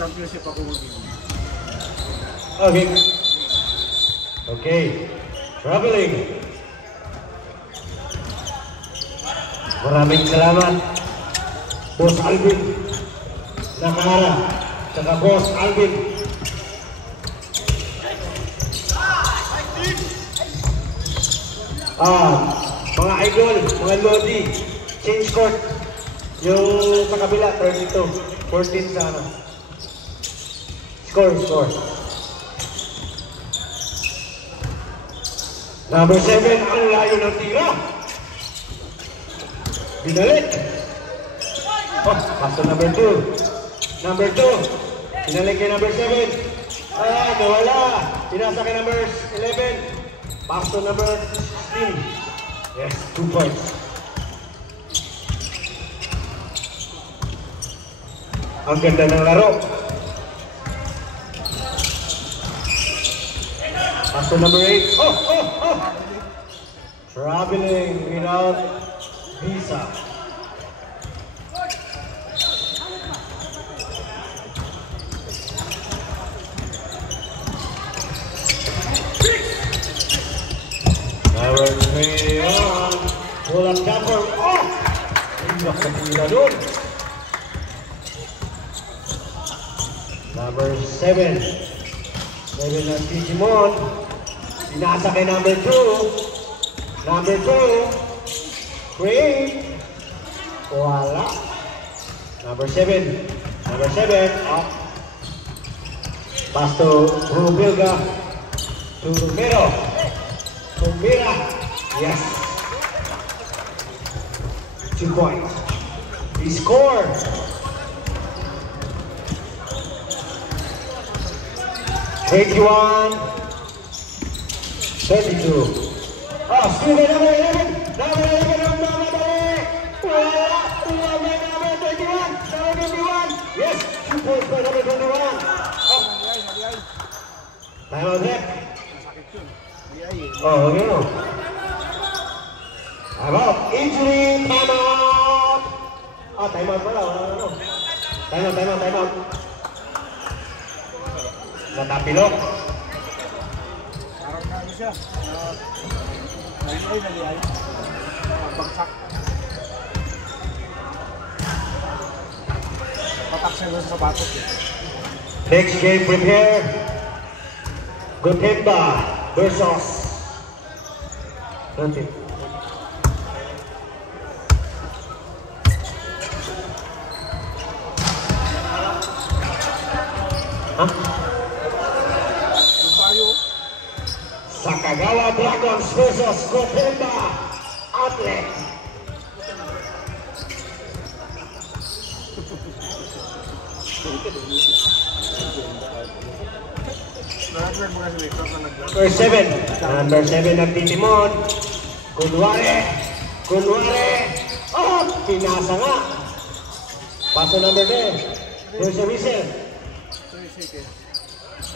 championship ako mag-ibig. Okay. Okay. Traveling. Maraming salamat, Boss Alvin Nakara, saka Boss Alvin. Mga idol, mga lodi, change court. Yung sa kabila, 32, 14 sa ano. Score. Number 7, ang layo ng tira. Binalik. Paso number 2. Number 2. Binalik kay number 7. Nawala. Pinasa kay number 11. Paso number 16. Yes, 2 points. Ang ganda ng laro. Paso number 8. Traveling without visa. Number 21. Pull up jumper. Hindi sa pila doon. Number 7. 7 na Digimon. Pinasa kay number 2. Number 2. Great. Wala. Number 7. Number 7. Pass to Rubilga. To Romero. Romero. Yes. 2 points. He scored. Twenty-one. 32. Still by number 11. Number 11 ang mamadali. Wala. Number 21. Number 21. Yes. 2 points by number 21. Time out rep. Okay. Time out. Injury. Time out. Time out pala. Time out. Natapilok. Parang ano siya. Naliay. Bagsak. Patak siya sa sapatos. Next game prepare. Gotemba versus Gotemba. Sakagawa Dragons versus Gotemba Atlet. Number 7. Number 7 ng Titimon. Kunwari. Pinasa nga. Paso number 10. There's a whistle.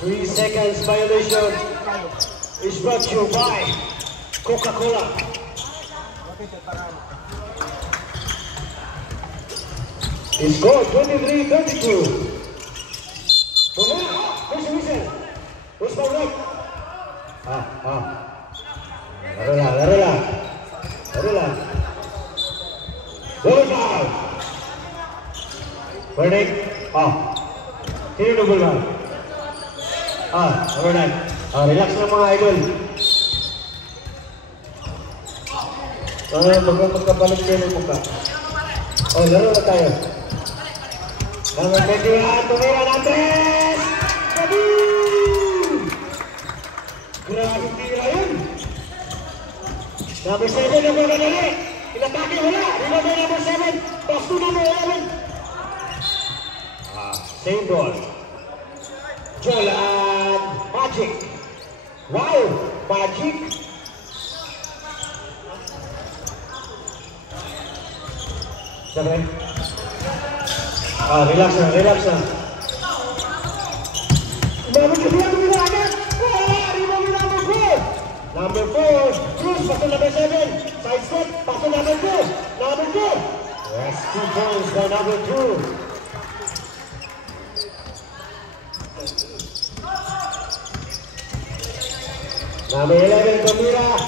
3 seconds violation is brought to you by Coca-Cola. It's scored 23-32. There's a whistle. Who's my right? Laro lang. Double foul. Verdict. Sino double foul? Number 9. Relax lang mga idol. Magkabalik kayo ng mukha. Laro na tayo. Number 21, tumira ng 3! Kaboom! Grabe tira yun. Number 7 na mga dali. Inatake wala. Remember number 7. Pass to number 11. Same ball. Jolan Magic. Wow! Magic. Sabi? Relax na. Number 4, Cruz, paso number 7. Side step, paso number 2. Number 2. Yes, 2 points by number 2. Number 11, tumira.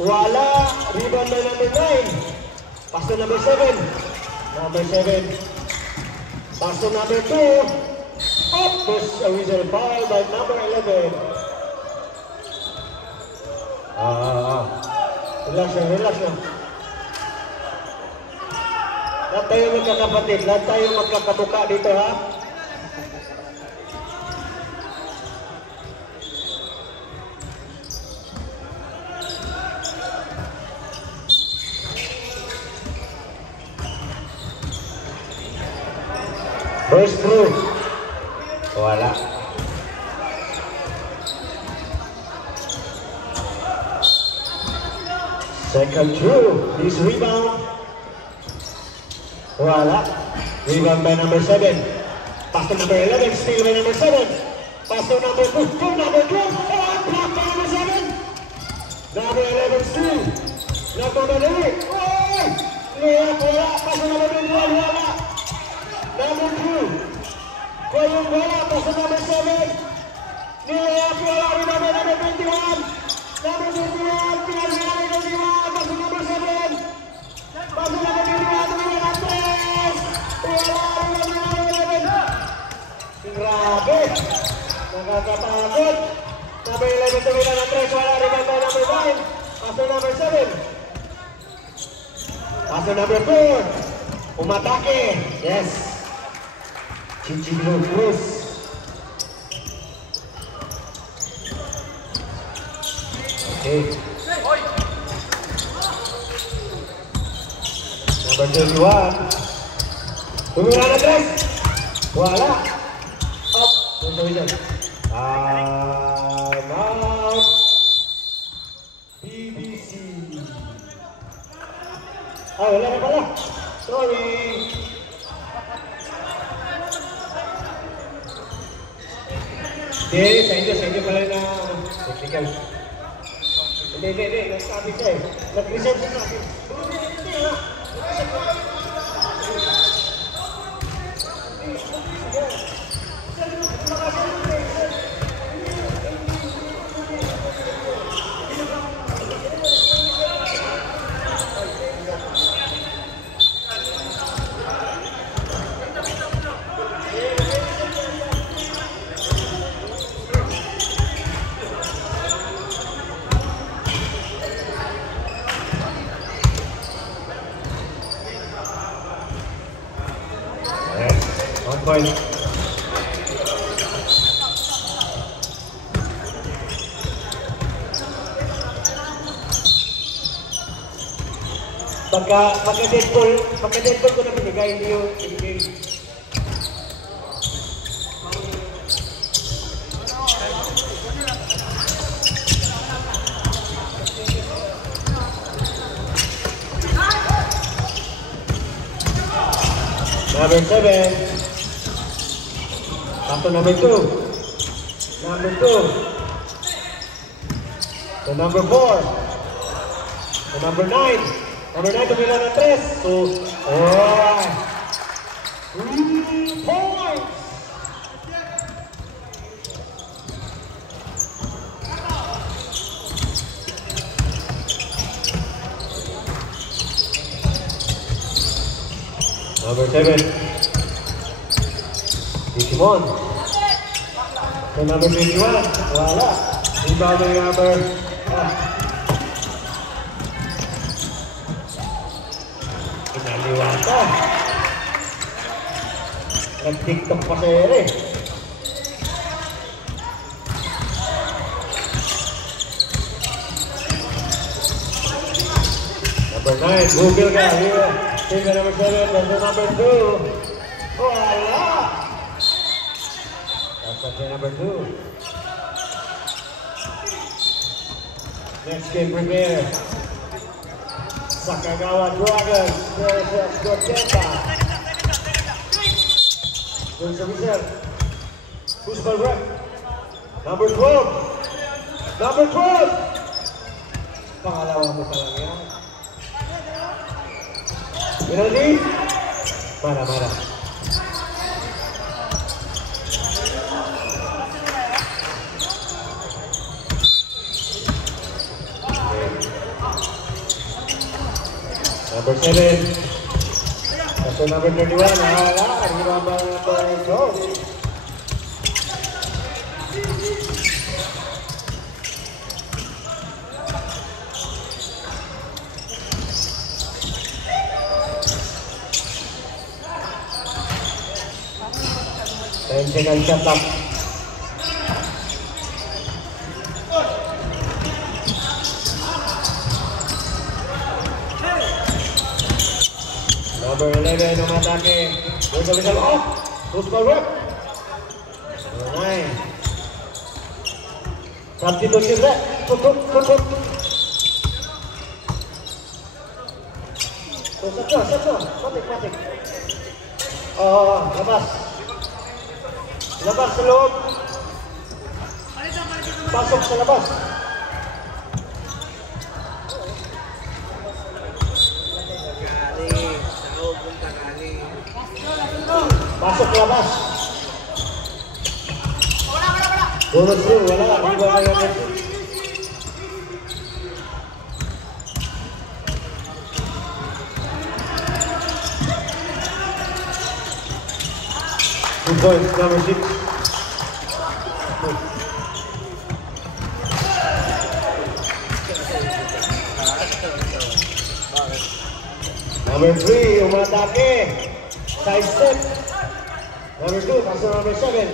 Wala. Rebound by number 9. Pass to number 7. Number 7. Pass to number 2. Up. There's a whistle foul by number 11. Relax lang, relax lang. Lahat tayo magkakapatid. Lahat tayo magkakabuka dito, ha? First through. Wala. Second through. This rebound. Wala. Rebound by number 7. Pass to number 11. Steal by number 7. Pass to number 2. To number 2. Oh, block by number 7. Number 11 steal. Nagmamadali. Oh! Layup. Wala. Pass to number 21. Wala. Number 2. Koyong bola. Pass to number 7. Layup. Wala. Rebound by number 21. Number 21. Pinag number 21. Pass to number 7. Pass to number 21. Grabe! Nakakatakot! Number 11 tumila ng 3. Wala rin by number 9. Pass to number 7. Pass to number 4. Umatake! Yes! Chichi Blue Cruz. Okay. Number 21. Tumira na 3. Wala. Up. Time out. BBC. Wala na pala. Sorry. Sa inyo pala na technical. Hindi. Nagsabi siya eh. Nag-reserve siya sa akin. Hindi nga. Point. Pagka Deadpool ko na binigay, hindi yung binigay. Number 7. After number 2. Number 2. To number 4. To number 9. Number 9 tumila ng 3. So, alright. 3 points. Number 7. Digimon. So number 21. Wala. Rebound by number. Pinaliwata. Nag-tiktok pa siya eh. Number 9. Google ka. Here. Finger number 7. Versus number 2. Wala. That's number 2. Next game prepare. Sakagawa Dragons versus Gordeta. There's a reserve. Who's ball rep? Number 12. Number 12. Pangalawa mo pa lang yan. Ready? Mara. Number 7. Paso number 31. Rebound by Cross. And second shot clock. Number 11 umatake. There's a little off. Who's ball work? Number 9. Substitution set. Put. Matik. Labas. Labas sa loob. Pasok sa labas. Pasok labas. Bonus through, wala. Hindi ba kayo natin? Two points, number 6. Number 3, umatake. Side step. Number 2, pass to number 7.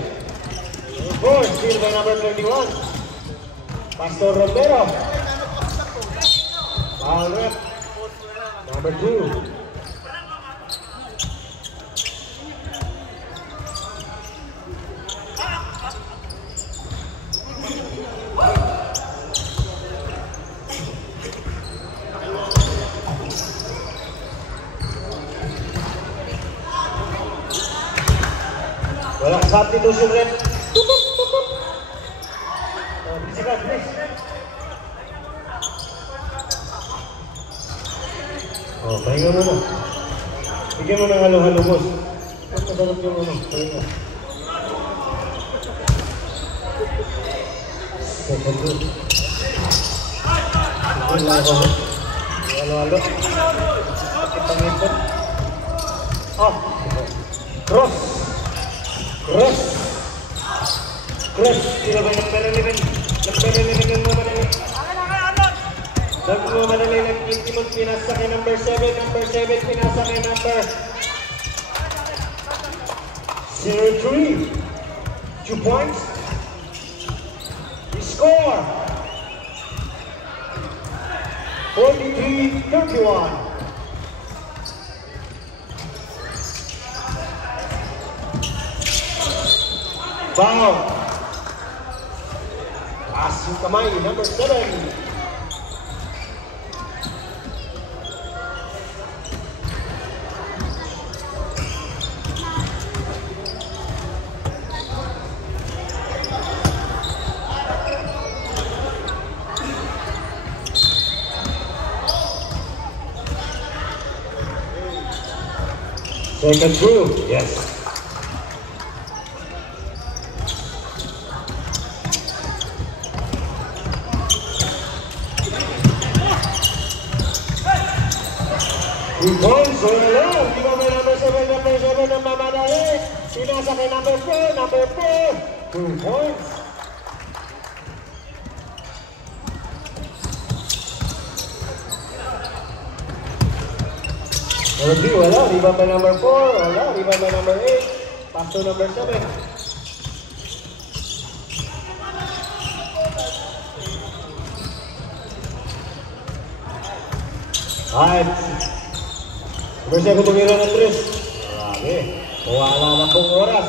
Number 4, steal by number 21. Pastor Romero. Foul rep. Number 2. Wala, substitution rep. Please. Pahinga mo na. Bigyan mo ng halo-halo, boss. Masarap yung pahinga. Second good. Halo-halo. Ipangipon. Cross. Sila ba number 11? Number 11 ng mamadali. Nagmamadali ng Kintimon, pinasa kay number 7. Number 7, pinasa kay number 03. 2 points. The score 43-31. Foul. Taas yung kamay, number 7. Second through, yes. Points, wala. Di ba may number 7 ng mamadali? Pinasa kay number 4. 2 points. Wala. Di ba may number 4? Wala. Di ba may number 8? Pass to number 7. Alright. Number 7 tumira ng 3. Marami. Wala na pong oras.